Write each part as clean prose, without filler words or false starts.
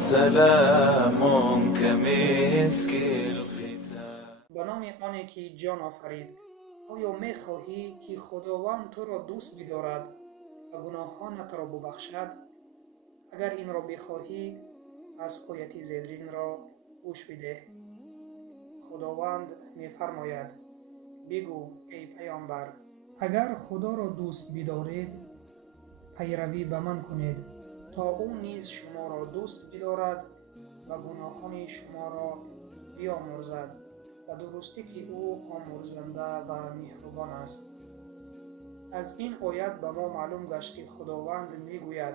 سلام كمسك الختام. به نام آنی که جان آفرید. آیا می خواهی که خداوند تو را دوست بدارد و گناهانت را ببخشد؟ اگر این را بخواهی از آیت زیدرین را گوش بده. خداوند می فرماید: بگو ای پیامبر، اگر خدا را دوست بدارید پیروی به من کنید تا او نیز شما را دوست بدارد و گناهان شما را بیامرزد و درستی که او آمرزنده و مهربان است. از این آیت به ما معلوم گشت که خداوند میگوید: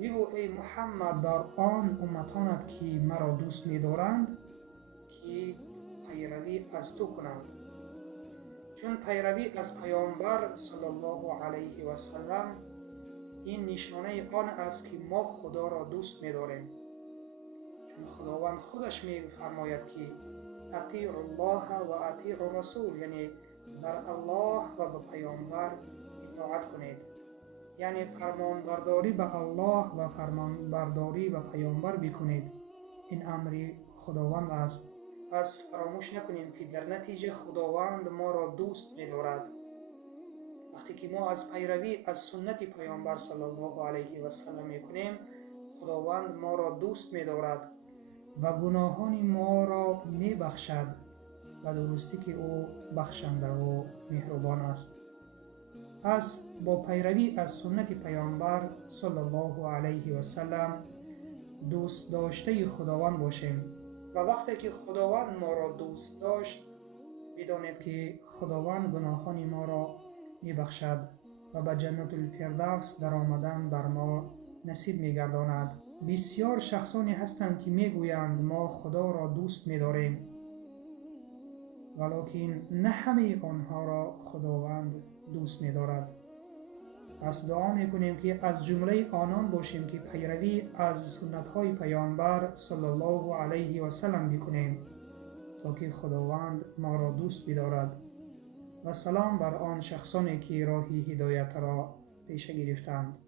بگو ای محمد بر آن امتانت که مرا دوست می‌دارند که پیروی از تو کنند، چون پیروی از پیامبر صلی الله علیه و سلم این نشانه آن است که ما خدا را دوست می‌داریم، چون خداوند خودش می‌فرماید که اطیعوا الله و اطیعوا الرسول، یعنی بر الله و به پیامبر اطاعت کنید، یعنی فرمان برداری به الله و فرمان برداری به پیامبر بکنید. این امر خداوند است. پس فراموش نکنیم که در نتیجه خداوند ما را دوست می‌دارد. وقتی که ما از پیروی از سنت پیامبر صلی الله علیه و سلم میکنیم، خداوند ما را دوست می‌دارد و گناهان ما را میبخشد و درستی که او بخشنده و مهربان است. پس با پیروی از سنت پیامبر صلی الله علیه و سلم دوست داشته خداوند باشیم و وقتی که خداوند ما را دوست داشت بدانید که خداوند گناهان ما را میبخشد و به جنت الفردوس در آمدن بر ما نصیب میگرداند. بسیار شخصانی هستند که میگویند ما خدا را دوست می‌داریم، ولکن نه همه آنها را خداوند دوست می‌دارد. پس دعا می‌کنیم که از جمله آنان باشیم که پیروی از سنت‌های پیامبر صلی الله علیه و سلم بکنیم تا که خداوند ما را دوست بدارد. و سلام بر آن شخصانی که راه هدایت را پیش گرفتند.